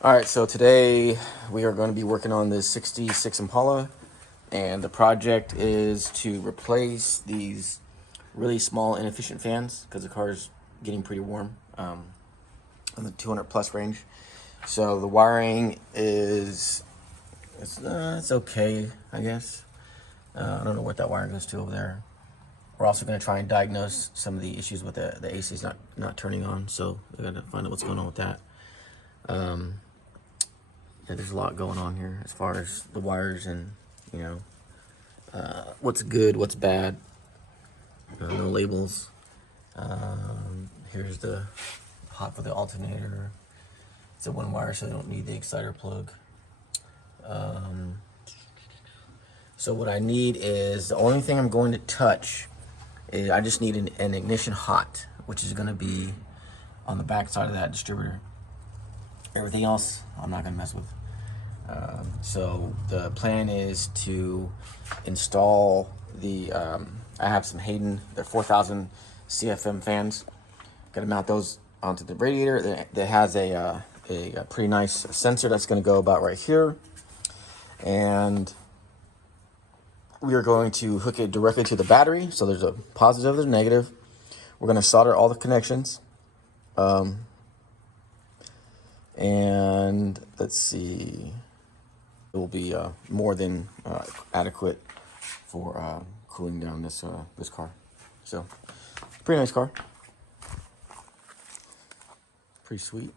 All right, so today we are going to be working on this 66 Impala, and the project is to replace these really small inefficient fans because the car is getting pretty warm in the 200 plus range. So the wiring is it's okay, I guess. I don't know what that wiring goes to over there. We're also going to try and diagnose some of the issues with the AC is not turning on, so we're going to find out what's going on with that. Yeah, there's a lot going on here as far as the wires and, what's good, what's bad. No labels. Here's the hot for the alternator. It's a one wire, so I don't need the exciter plug. So what I need is, the only thing I'm going to touch is I just need an ignition hot, which is going to be on the back side of that distributor. Everything else, I'm not going to mess with. So the plan is to install the, I have some Hayden, they're 4,000 CFM fans. Got to mount those onto the radiator. That has a pretty nice sensor that's going to go about right here. And we are going to hook it directly to the battery. So there's a positive, there's a negative. We're going to solder all the connections. And let's see, it will be more than adequate for cooling down this car. So, pretty nice car. Pretty sweet.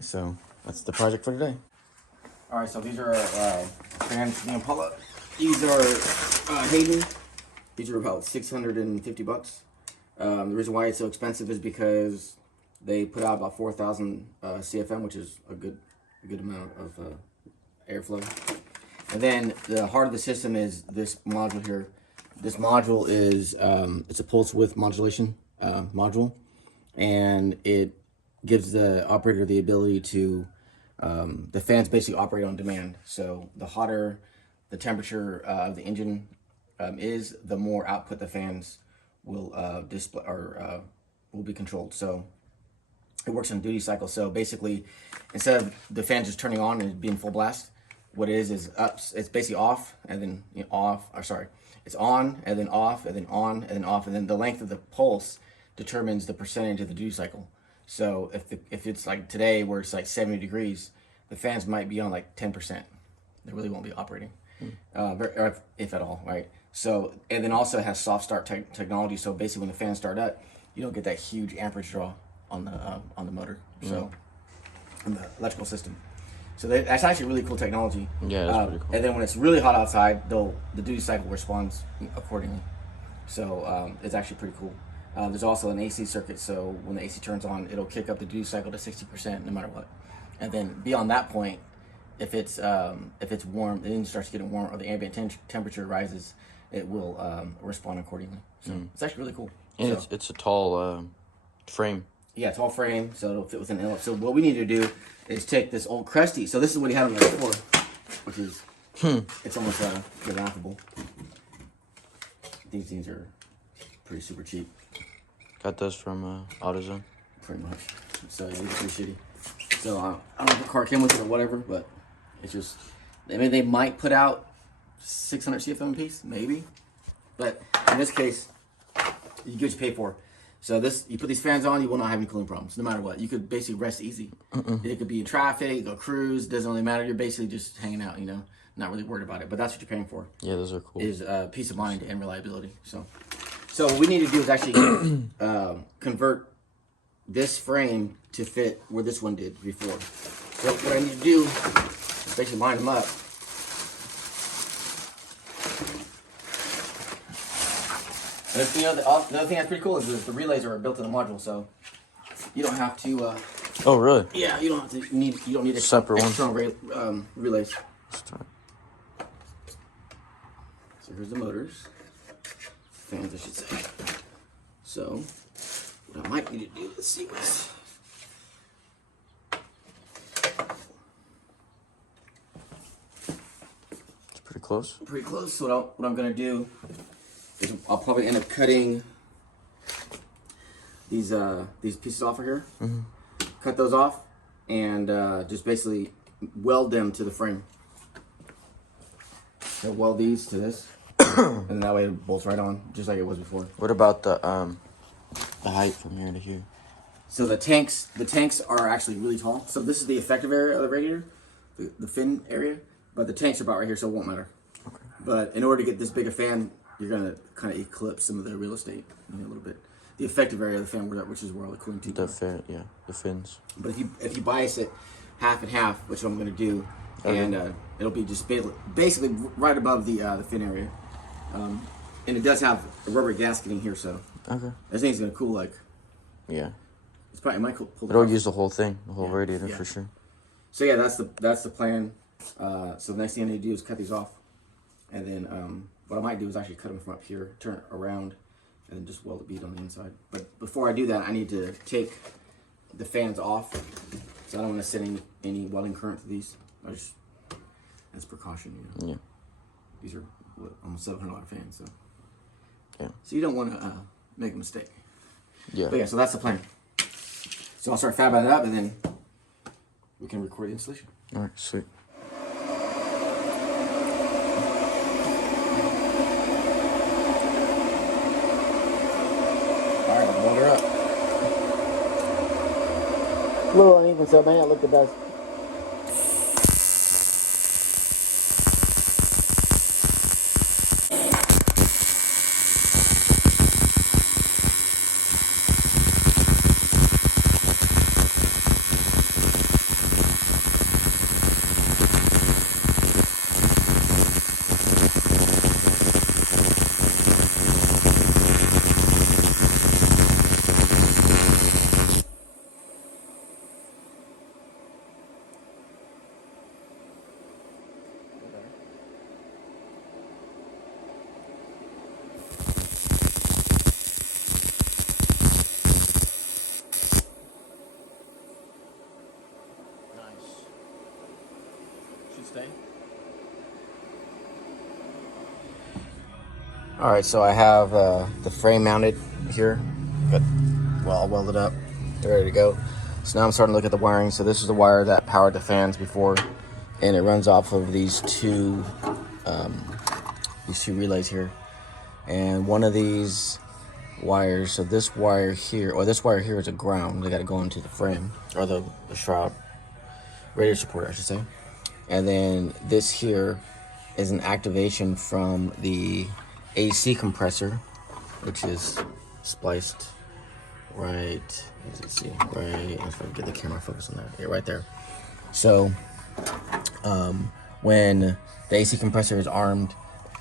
So, that's the project for today. All right, so these are fans from the Impala. These are Hayden. These are about $650. The reason why it's so expensive is because they put out about 4,000 CFM, which is a good amount of airflow. And then the heart of the system is this module here. This module is it's a pulse width modulation module, and it gives the operator the ability to the fans basically operate on demand. So the hotter the temperature of the engine is, the more output the fans will display or will be controlled. So it works on duty cycle. So basically, instead of the fan just turning on and being full blast, what it is up. It's basically off and then off. Or sorry, it's on and then off and then on and then off, and then the length of the pulse determines the percentage of the duty cycle. So if it's like today where it's like 70 degrees, the fans might be on like 10%. They really won't be operating, or if at all, right? So, and then also it has soft start technology. So basically, when the fans start up, you don't get that huge amperage draw on the motor. So, on the electrical system. So that's actually really cool technology. Yeah, that's pretty cool. And then when it's really hot outside, the duty cycle responds accordingly. So it's actually pretty cool. There's also an AC circuit, so when the AC turns on, it'll kick up the duty cycle to 60% no matter what. And then beyond that point, if it's warm, the engine starts getting warm, or the ambient temperature rises, it will respond accordingly. So it's actually really cool. And so, it's a tall frame. Yeah, it's all frame, so it'll fit within an inlet. So what we need to do is take this old crusty. So this is what he had on the floor, which is it's almost laughable. These things are pretty super cheap. Got those from AutoZone. Pretty much. So yeah, these are pretty shitty. So I don't know if the car came with it or whatever, but it's just, I mean, they might put out 600 CFM a piece, maybe. But in this case, you get what you pay for. So this, you put these fans on, you will not have any cooling problems, no matter what. You could basically rest easy. It could be in traffic, go cruise, doesn't really matter. You're basically just hanging out, not really worried about it. But that's what you're paying for. Yeah, those are cool. Is peace of mind and reliability. So what we need to do is actually convert this frame to fit where this one did before. So what I need to do is basically line them up. And the other thing that's pretty cool is the relays are built in the module, so you don't have to. Oh, really? Yeah, you don't need separate external relays. So here's the motors, fans, I should say. So what I might need to do, let's see what's. It's pretty close. Pretty close. So what I'm gonna do is I'll probably end up cutting these pieces off of here. Cut those off, and just basically weld them to the frame. So weld these to this, and that way it bolts right on, just like it was before. What about the height from here to here? So the tanks are actually really tall. So this is the effective area of the radiator, the fin area, but the tanks are about right here, so it won't matter. Okay. But in order to get this big a fan, you're gonna kind of eclipse some of the real estate a little bit. The effective area of the fan, which is where all the cooling tubes are. The fins. But if you bias it half and half, which I'm gonna do, okay. And it'll be just basically right above the fin area, and it does have a rubber gasketing here, so okay, this thing's gonna cool like. Yeah. It's probably might pull. It'll use the whole thing, the whole radiator for sure. So yeah, that's the plan. So the next thing I need to do is cut these off, and then what I might do is actually cut them from up here, turn it around, and then just weld a bead on the inside. But before I do that, I need to take the fans off, so I don't want to send any welding current to these. As precaution, you know. Yeah. These are almost $700 fans, so yeah. So you don't want to make a mistake. Yeah. But yeah, so that's the plan. So I'll start fabbing it up, and then we can record the installation. All right, sweet. All right, I'll weld her up. A little uneven, so it may not look the best. Stay. All right, so I have the frame mounted here, but well, I'll weld it up. They're ready to go. So now I'm starting to look at the wiring. So this is the wire that powered the fans before, and it runs off of these two relays here. And one of these wires, so this wire here, or this wire here is a ground. They got to go into the frame, or the shroud, radiator support, I should say. And then this here is an activation from the AC compressor, which is spliced right, let's see, right, if I can get the camera focused on that, yeah, right there. So when the AC compressor is armed,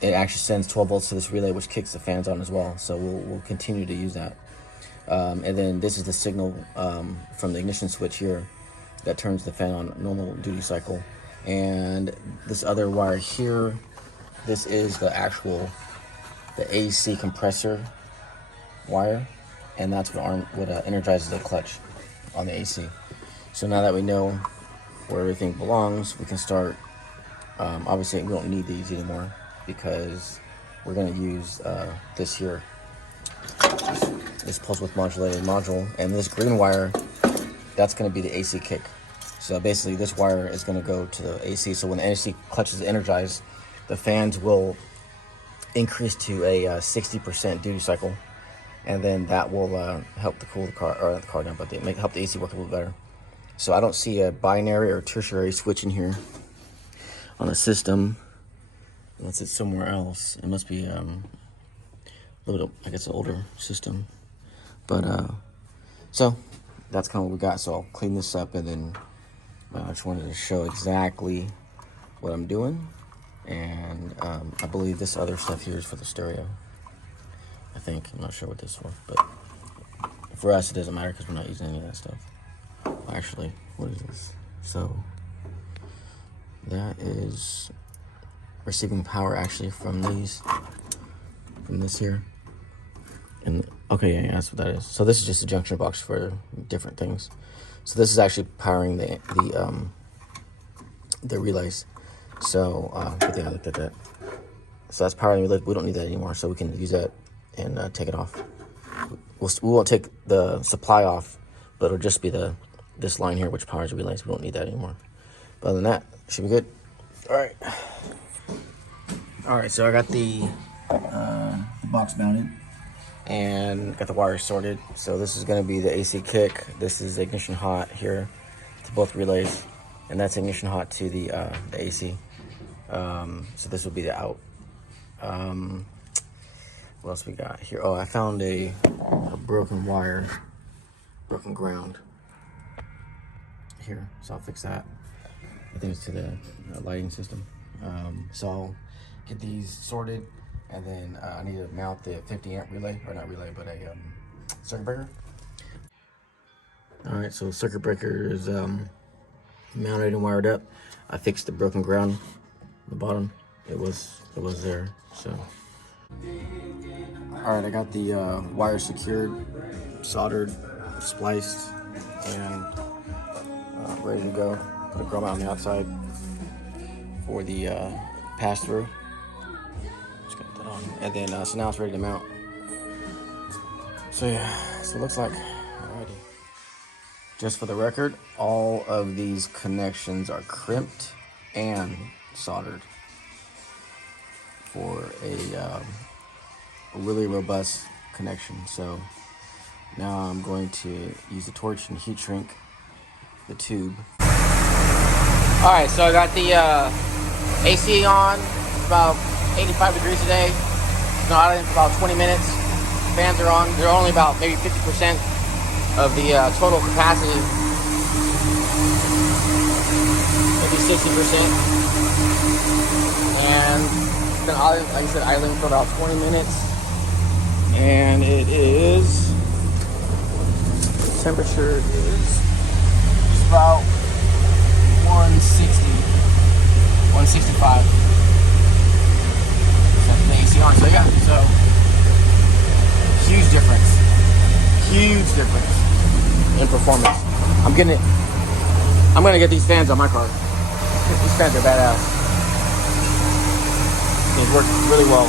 it actually sends 12 volts to this relay, which kicks the fans on as well. So we'll continue to use that. And then this is the signal from the ignition switch here that turns the fan on normal duty cycle. And this other wire here, this is the AC compressor wire, and that's what energizes the clutch on the AC. So now that we know where everything belongs, we can start. Obviously, we don't need these anymore because we're going to use this here, this pulse width modulated module, and this green wire, that's going to be the AC kick. So basically this wire is going to go to the AC. So when the AC clutch is energized, the fans will increase to a 60% duty cycle. And then that will help to cool the car, or not the car down, but help the AC work a little better. So I don't see a binary or tertiary switch in here on the system. Unless it's somewhere else. It must be a little bit, I guess, an older system. But, so that's kind of what we got. So I'll clean this up, and then I just wanted to show exactly what I'm doing. And I believe this other stuff here is for the stereo. I think. I'm not sure what this is for. But for us, it doesn't matter because we're not using any of that stuff. Actually, what is this? So that is receiving power actually from this here. And okay, yeah, that's what that is. So this is just a junction box for different things. So this is actually powering the relays. So good thing I looked at that. So that's powering the relay. We don't need that anymore, so we can use that and take it off. We won't take the supply off, but it'll just be the this line here, which powers the relays. We don't need that anymore. But other than that, should be good. All right. All right, so I got the box mounted and got the wires sorted. So this is going to be the AC kick. This is ignition hot here to both relays, and that's ignition hot to the AC. So this will be the out. What else we got here? Oh, I found a broken wire, broken ground here, so I'll fix that. I think it's to the lighting system. So I'll get these sorted, and then I need to mount the 50 amp relay, or not relay, but a circuit breaker. All right, so circuit breaker is mounted and wired up. I fixed the broken ground on the bottom. It was there, so. All right, I got the wire secured, soldered, spliced, and ready to go. Put a ground mount on the outside for the pass-through. Just got that on, and then so now it's ready to mount. So yeah, so it looks like, alrighty. Just for the record, all of these connections are crimped and soldered for a really robust connection. So now I'm going to use the torch and heat shrink the tube. All right, so I got the AC on. It's about 85 degrees today. It's been idling for about 20 minutes. Fans are on. They're only about maybe 50% of the total capacity. Maybe 60%. And it's been idling, like I said, idling for about 20 minutes. And it is, the temperature is about 160, 165. Set the AC on. So yeah, so huge difference in performance. I'm gonna get these fans on my car. These fans are badass. They work really well.